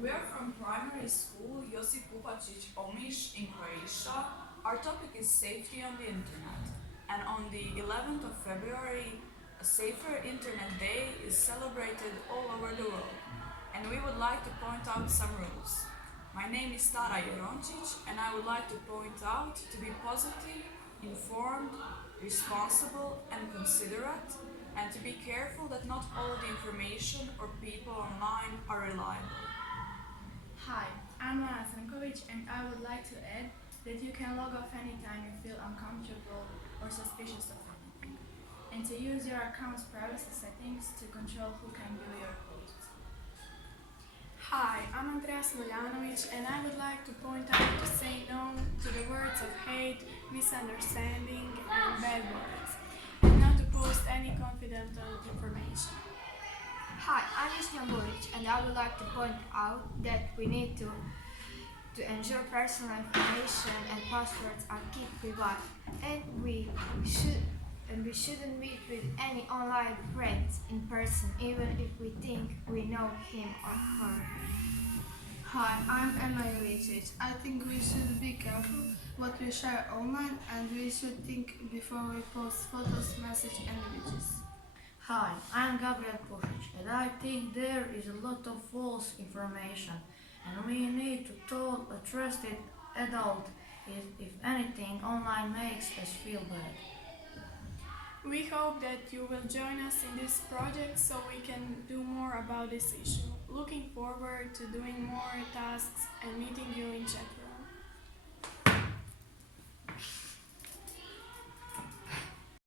We are from primary school Josip Upacic Omiš in Croatia. Our topic is safety on the internet. And on the 11th of February, a Safer Internet Day is celebrated all over the world. And we would like to point out some rules. My name is Tara Jeroncic, and I would like to point out to be positive, informed, responsible, and considerate, and to be careful that not all the information or people online are reliable. Hi, I'm Ana Zankovic, and I would like to add that you can log off anytime you feel uncomfortable or suspicious of anything, and to use your account's privacy settings to control who can view your posts. Hi, I'm Andrea Smoljanovic, and I would like to point out to say no to the words of hate, misunderstanding, and bad words, and not to post any confidential information. Hi, I'm Ismail Buric, and I would like to point out that we need to ensure personal information and passwords are kept private, and we shouldn't meet with any online friends in person, even if we think we know him or her. Hi, I'm Emma Juricic. I think we should be careful what we share online, and we should think before we post photos, messages, and images. Hi, I'm Gabriel Pusic, and I think there is a lot of false information, and we need to tell a trusted adult if anything online makes us feel bad. We hope that you will join us in this project so we can do more about this issue. Looking forward to doing more tasks and meeting you in chat.